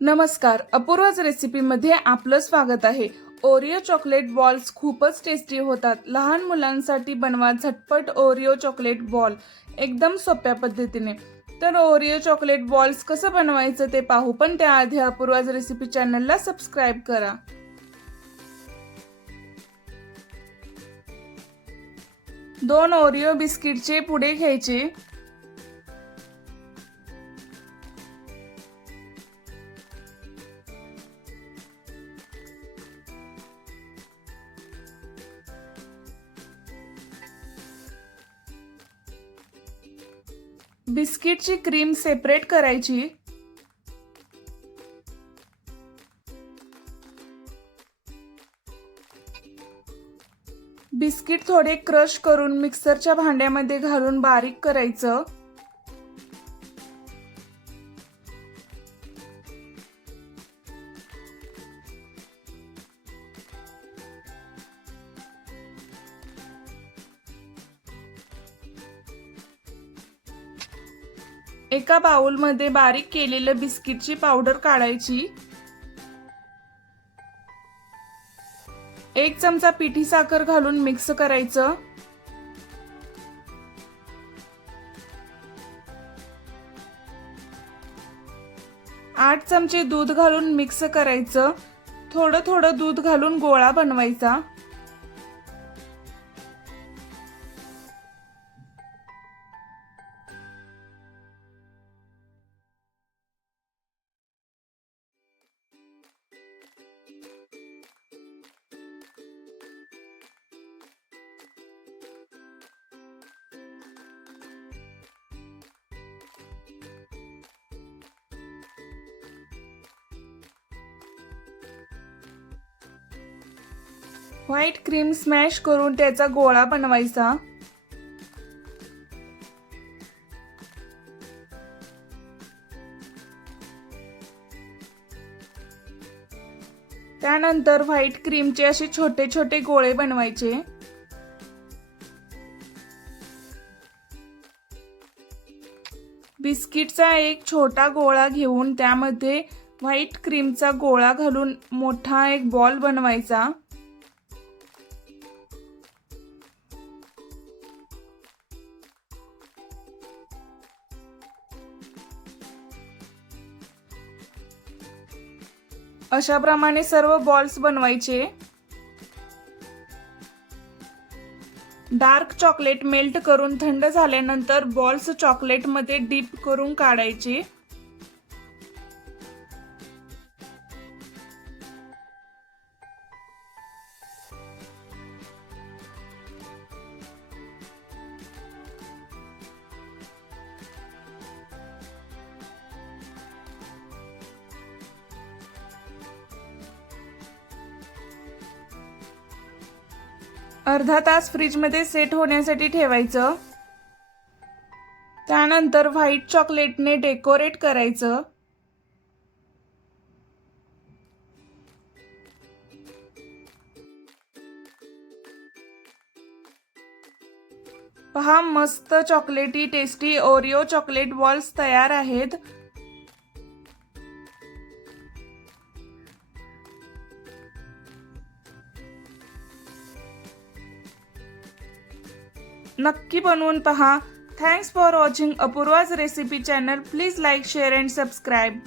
नमस्कार, अपूर्वाच रेसिपीमध्ये आपलं स्वागत आहे। ओरिओ चॉकलेट बॉल्स खूपच टेस्टी होतात। लहान मुलांसाठी बनवा झटपट ओरिओ चॉकलेट बॉल एकदम सोप्या पद्धतीने। तर ओरिओ चॉकलेट बॉल्स कसं बनवायचं ते पाहू, पण त्याआधी अपूर्वाच रेसिपी चॅनलला सबस्क्राइब करा। 2 ओरिओ बिस्किटचे पुडे घ्यायचे। बिस्किटची क्रीम सेपरेट करायची। बिस्किट थोडे क्रश करून मिक्सरच्या भांड्यामध्ये घालून बारीक करायचं। एका बाउलमध्ये बारीक केलेलं बिस्किटची पावडर काढायची। 1 चमचा पिठी साखर घालून मिक्स करायचं। आठ चमचे दूध घालून मिक्स करायचं। थोडं थोडं दूध घालून गोळा बनवायचा। व्हाईट क्रीम स्मॅश करून त्याचा गोळा बनवायचा। त्यानंतर व्हाईट क्रीमचे असे छोटे छोटे गोळे बनवायचे। बिस्किटचा एक छोटा गोळा घेऊन त्यामध्ये व्हाईट क्रीमचा गोळा घालून मोठा एक बॉल बनवायचा। अशा प्रमाणे सर्व बॉल्स बनवायचे। डार्क चॉकलेट मेल्ट करून थंड झाल्यानंतर बॉल्स चॉकलेट मध्ये डीप करून काढायचे। अर्धा तास फ्रीज मध्ये सेट होण्यासाठी ठेवायचं। त्यानंतर व्हाईट चॉकलेटने डेकोरेट करायचं। पहा, मस्त चॉकलेटी टेस्टी ओरिओ चॉकलेट बॉल्स तयार आहेत। नक्की बनवून पहा। Thanks for watching Apurva's recipe channel. Please like, share and subscribe.